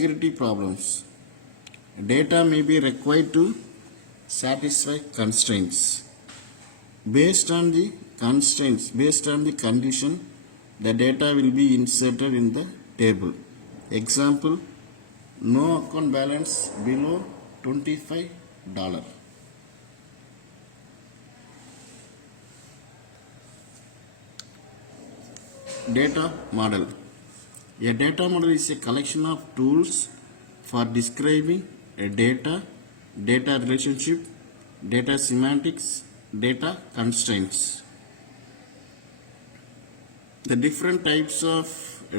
Integrity problems. Data may be required to satisfy constraints. Based on the condition, the data will be inserted in the table. Example, no account balance below $25. Data model. A data model is a collection of tools for describing a data relationship, data semantics, data constraints. The different types of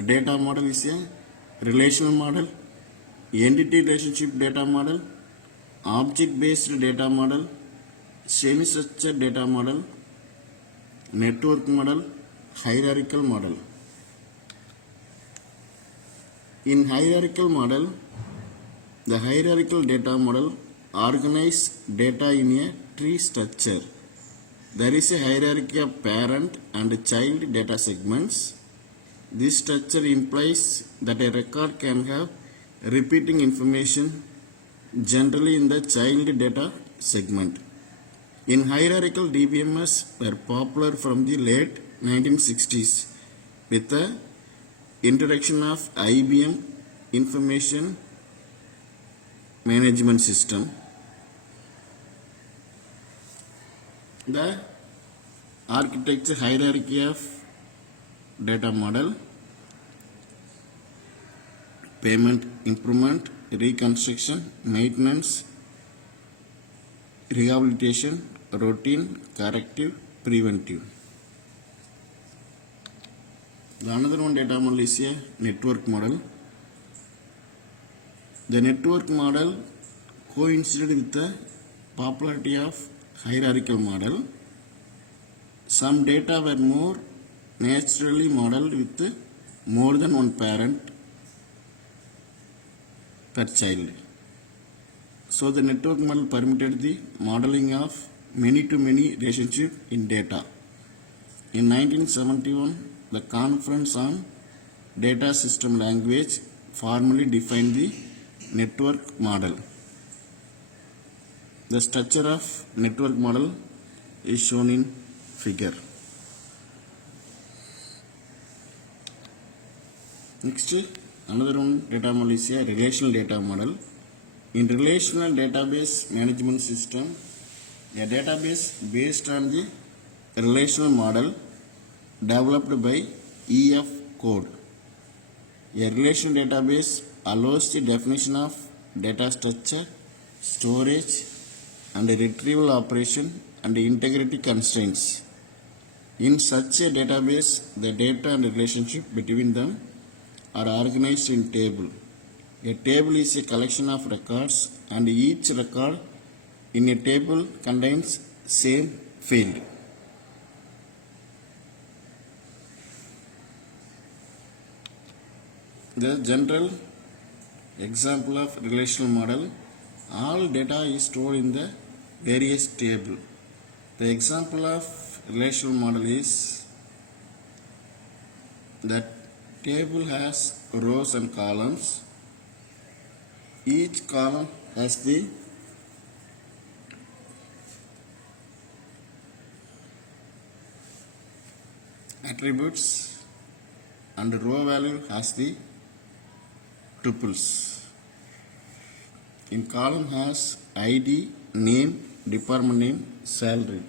data model is a relational model, entity relationship data model, object-based data model, semi-structured data model, network model, hierarchical model. In hierarchical model, the hierarchical data model organizes data in a tree structure. There is a hierarchy of parent and child data segments. This structure implies that a record can have repeating information generally in the child data segment. In hierarchical DBMS were popular from the late 1960s with the introduction of IBM information management system. The architecture hierarchy of data model: payment, improvement, reconstruction, maintenance, rehabilitation, routine, corrective, preventive. The another one data model is a network model. The network model coincided with the popularity of hierarchical model. Some data were more naturally modeled with more than one parent per child. So the network model permitted the modeling of many-to-many relationship in data. In 1971, the Conference on Data System Language formally defined the network model. The structure of network model is shown in figure. Next, another one data model is a relational data model. In relational database management system, a database based on the relational model developed by EF code. A relational database allows the definition of data structure, storage, and retrieval operation and integrity constraints. In such a database, the data and relationship between them are organized in table. A table is a collection of records, and each record in a table contains same field. The general example of relational model: all data is stored in the various table. The example of relational model is that table has rows and columns. Each column has the attributes and row value has the tuples. In column has ID, name, department name, salary.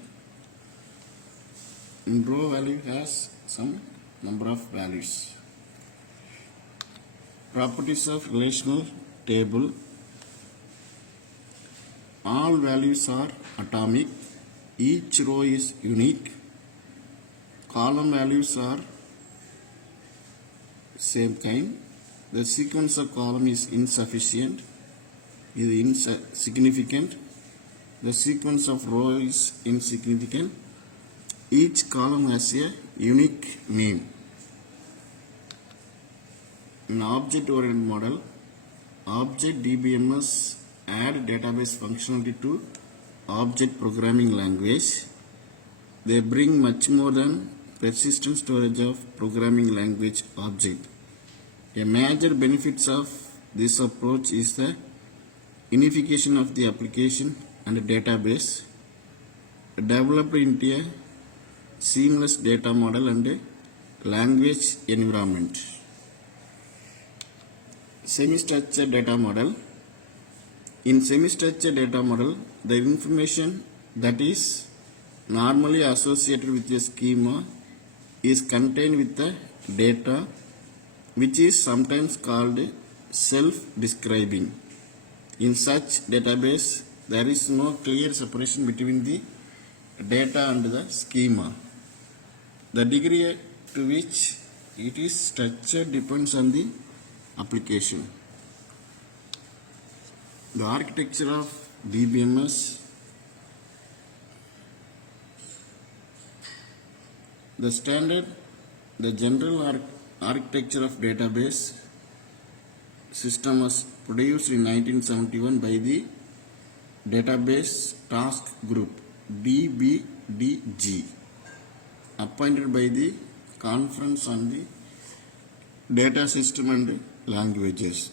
In row value has some number of values. Properties of relational table: all values are atomic, each row is unique, column values are same kind, the sequence of column is insufficient, is insignificant, the sequence of row is insignificant, each column has a unique name. In object-oriented model, object DBMS add database functionality to object programming language. They bring much more than persistent storage of programming language object. A major benefits of this approach is the unification of the application and database developed into a seamless data model and a language environment. Semi-structured data model. In semi-structured data model, the information that is normally associated with a schema is contained with the data, which is sometimes called self-describing. In such database, there is no clear separation between the data and the schema. The degree to which it is structured depends on the application. The architecture of DBMS. The general architecture of database system was produced in 1971 by the Database Task Group DBDG, appointed by the Conference on the Data System and Languages.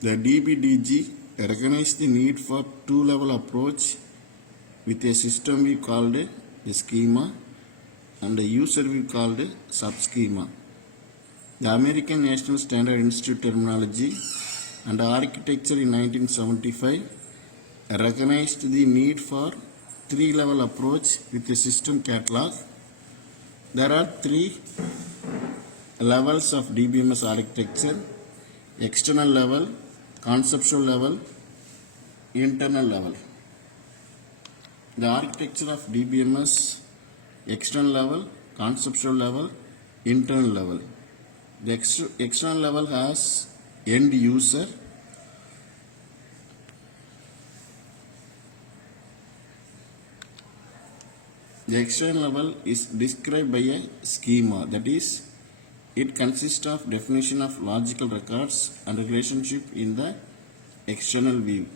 The DBDG recognized the need for two-level approach with a system view called a schema and a user view called a subschema. The American National Standard Institute terminology and architecture in 1975 recognized the need for three-level approach with a system catalog. There are three levels of DBMS architecture: external level, conceptual level, internal level. The architecture of DBMS: external level, conceptual level, internal level. The external level has end user, the external level is described by a schema, that is, it consists of definition of logical records and relationship in the external view.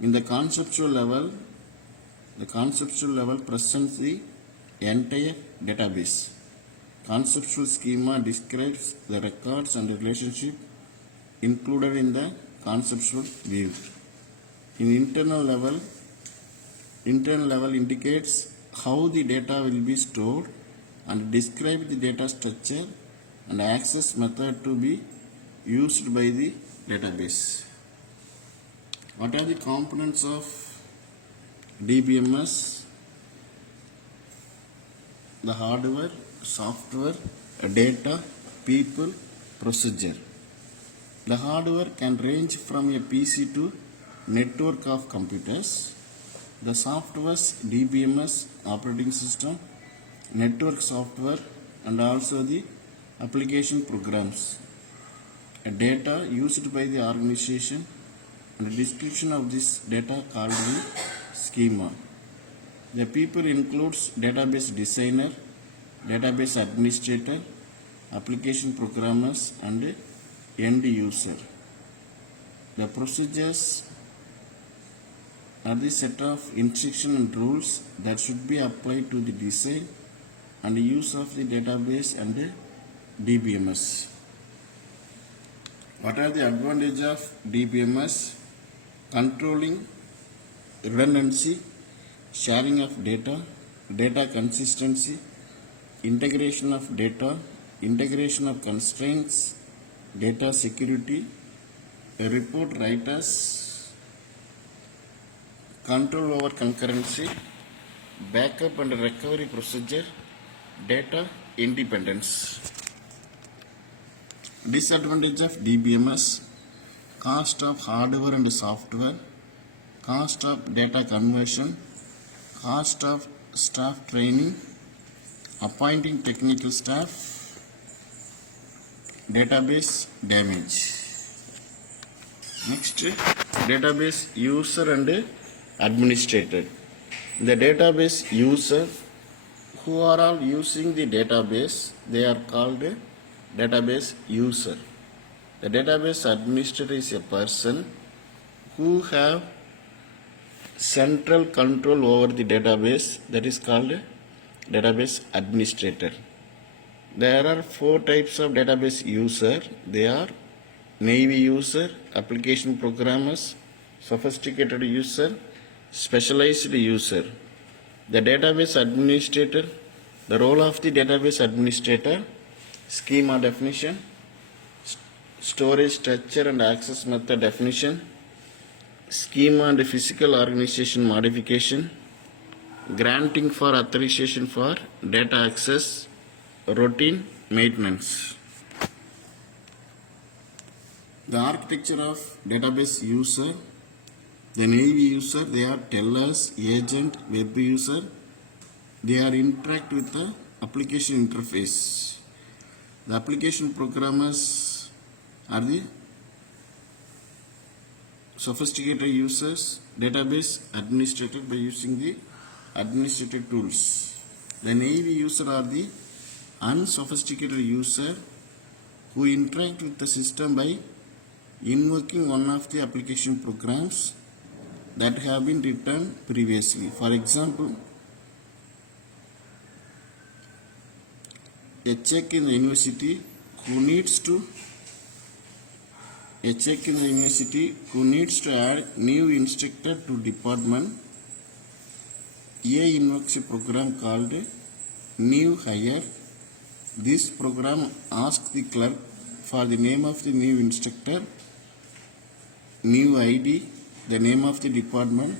In the conceptual level presents the entire database. Conceptual schema describes the records and relationship included in the conceptual view. In internal level indicates how the data will be stored and describe the data structure and access method to be used by the database. What are the components of DBMS? The hardware, software, data, people, procedure. The hardware can range from a PC to network of computers. The software's DBMS operating system, network software, and also the application programs. Data used by the organization and the description of this data called the schema. The people includes database designer, database administrator, application programmers, and end user. The procedures are the set of instructions and rules that should be applied to the design and use of the database and the DBMS. What are the advantages of DBMS? Controlling redundancy, sharing of data, data consistency, integration of data, integration of constraints, data security, report writers, control over concurrency, backup and recovery procedure, data independence. Disadvantage of DBMS: cost of hardware and software, cost of data conversion, cost of staff training, appointing technical staff, database damage. Next, database user and administrator. The database user, who are all using the database, they are called a database user. The database administrator is a person who have central control over the database, that is called a database administrator. There are four types of database user. They are navy user, application programmers, sophisticated user, specialized user. The database administrator, the role of the database administrator, schema definition, storage structure and access method definition, schema and physical organization modification, granting for authorization for data access, routine maintenance. The architecture of database user, the navy user, they are tellers, agent, web user. They are interact with the application interface. The application programmers are the sophisticated users, database administrated by using the administrative tools. The navy user are the unsophisticated user who interact with the system by invoking one of the application programs that have been written previously. For example, a check in the university who needs to add new instructor to department. A invokes a program called new hire. This program asks the clerk for the name of the new instructor, new ID, the name of the department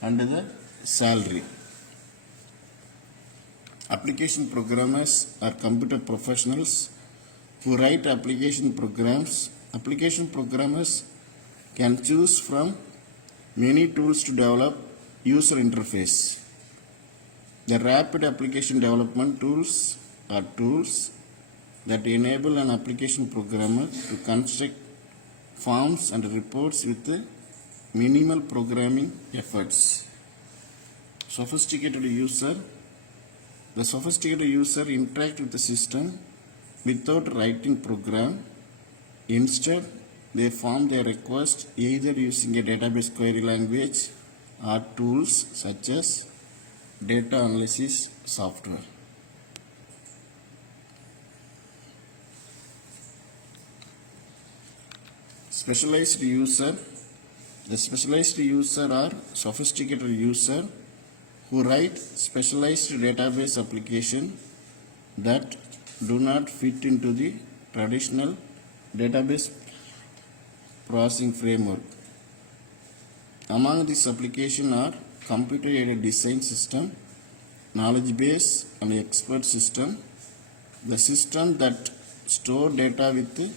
and the salary. Application programmers are computer professionals who write application programs. Application programmers can choose from many tools to develop user interface. The rapid application development tools are tools that enable an application programmer to construct forms and reports with minimal programming efforts. Sophisticated user. The sophisticated user interact with the system without writing program. Instead, they form their request either using a database query language or tools such as data analysis software. Specialized user. The specialized user are sophisticated user who write specialized database application that do not fit into the traditional database processing framework. Among these applications are computer-aided design system, knowledge base and expert system, the system that store data with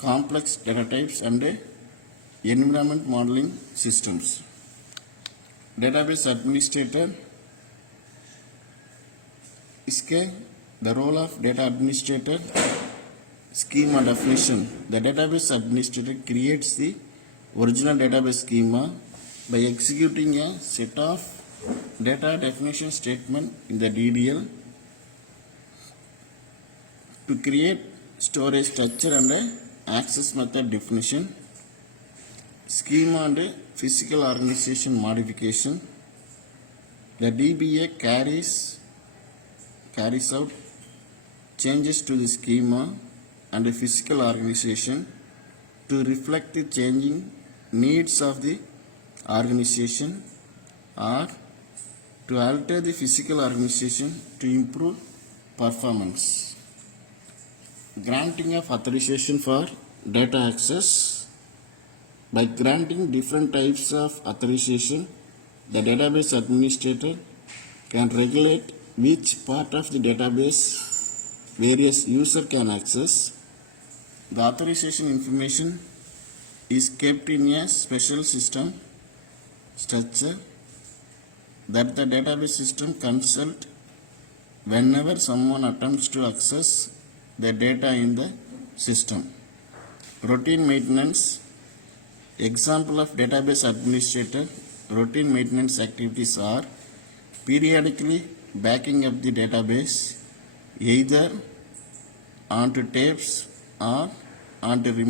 complex data types and environment modeling systems. Database administrator. इसके the role of data administrator, schema definition. The database administrator creates the original database schema by executing a set of data definition statement in the DDL to create storage structure and access method definition, schema and physical organization modification. The DBA carries out changes to the schema and the physical organization to reflect the changing needs of the organization or to alter the physical organization to improve performance. Granting of authorization for data access. By granting different types of authorization, the database administrator can regulate which part of the database various users can access. The authorization information is kept in a special system structure that the database system consults whenever someone attempts to access the data in the system. Routine maintenance. Example of database administrator routine maintenance activities are periodically backing up the database either onto tapes or onto remote